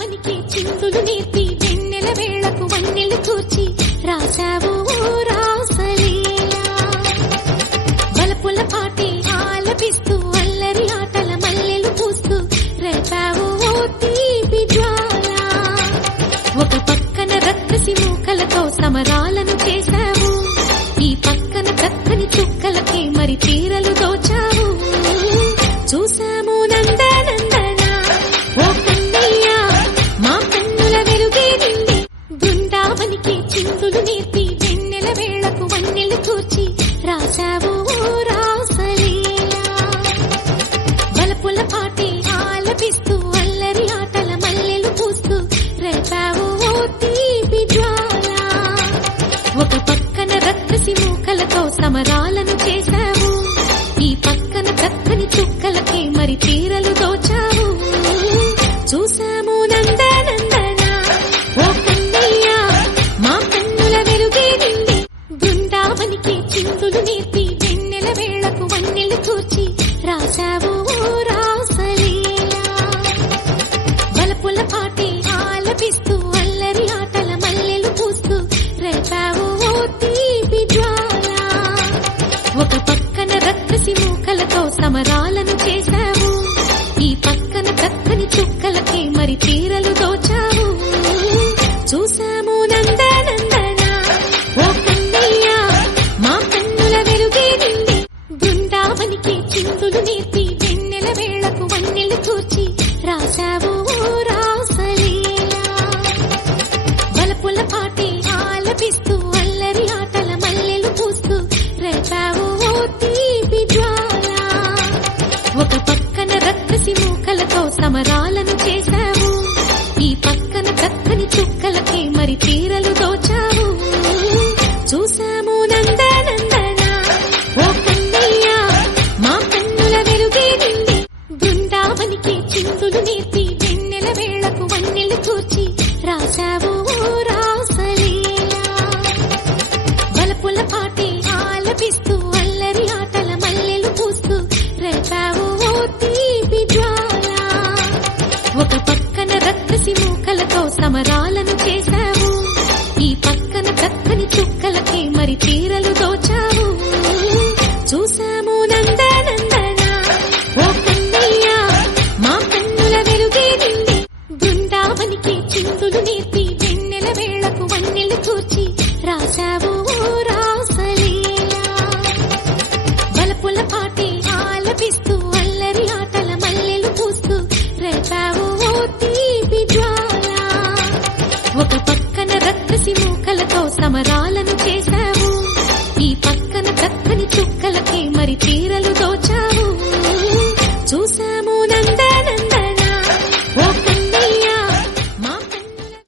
బృందావనికి చిందులు నేర్పి వెన్నెల వేళకు వన్నెలు కూర్చి రాశావు రాసలీలా బలపుల పాటే ఆలపిస్తూ అల్లరి ఆటల మల్లెలు పూస్తూ రేపావు తీపి జ్వాల ఒక పక్కన రక్కసి మూకలతో సమరాలను చేశావు ఈ పక్కన చక్కని చుక్కలకి మరి తీరలు దోచావు చూసాము నందనందన ఓ కన్నయ్య మా కన్నుల వెలుగే నిండి బృందావనికి చిందులు నేర్పి వెన్నెల వేళకు వన్నెలు కూర్చి రాశావు రాసలీలా బలపుల పాటే ఆలపిస్తూ అల్లరి ఆటల మల్లెలు పూస్తూ రేపావు తీపి జ్వాల ఒక పక్కన రక్కసి మూకలతో సమరాలను చేశావు ఈ పక్కన చక్కని చుక్కలకి మరి తీరలు దోచావు చూసాము నందనందన ఓ కన్నయ్య మా కన్నుల వెలుగే నిండి బృందావనికి చిందులు నేర్పి వెన్నెల వేళకు వన్నెలు కూర్చి రాశావు రాసలీలా బలపుల పాటే ఆలపిస్తూ అల్లరి ఆటల మల్లెలు పూస్తూ రేపావు తీపి జ్వాల ఒక పక్కన రక్కసి మూకలతో సమరాలను చేశావు ఈ పక్కన చక్కని చుక్కలకి మరి తీరలు దోచావు చూసాము నందనందన ఓ కన్నయ్య మా కన్నుల వెలుగే నిండి బృందావనికి చిందులు నేర్పి వెన్నెల వేళకు వన్నెలు కూర్చి రాశావు రాసలీలా బలపుల పాటే ఆలపిస్తూ అల్లరి ఆటల మల్లెలు పూస్తూ రేపావు తీపి జ్వాల ఒక పక్కన రక్కసి మూకలతో సమరాలను చేశావు ఈ పక్కన చక్కని చుక్కలకి మరి తీరలు దోచావు చూసాము నందనందన ఓ కన్నయ్య మా కన్నుల వెలుగే నిండి బృందావనికి చిందులు నేర్పి వెన్నెల వేళకు వన్నెలు కూర్చి రాశావు రాసలీలా బలపుల పాటే ఆలపిస్తూ అల్లరి ఆటల మల్లెలు పూస్తూ రేపావు తీపి జ్వాల. ఒక పక్కన రక్కసి మూకలతో సమరాలను చేశావు ఈ పక్కన చక్కని చుక్కలకి మరి తీరలు దోచావు చూసాము నందనందన ఓ కన్నయ్య మా కన్నుల వెలుగే నిండి బృందావనికి చిందులు నేర్పి వెన్నెల వేళకు వన్నెలు కూర్చి రాశావు రాసలీలా బలపుల పాటే ఆలపిస్తూ అల్లరి ఆటల మల్లెలు పూస్తూ రేపావు తీపి జ్వాల ఒక పక్కన రక్కసి మూకలతో సమరాలను చేశావు ఈ పక్కన చక్కని చుక్కలకి మరి తీరలు దోచావు చూసాము నందనందన ఓ కన్నయ్య మా కన్నుల వెలుగే నిండి బృందావనికి చిందులు నేర్పి వెన్నెల వేళకు వన్నెలు కూర్చి రాశావు రాసలీలా బలపుల పాటే ఆలపిస్తూ అల్లరి ఆటల మల్లెలు పూస్తూ రేపావు తీపి జ్వాల ఒక పక్కన రక్కసి మూకలతో సమరాలను చేశావు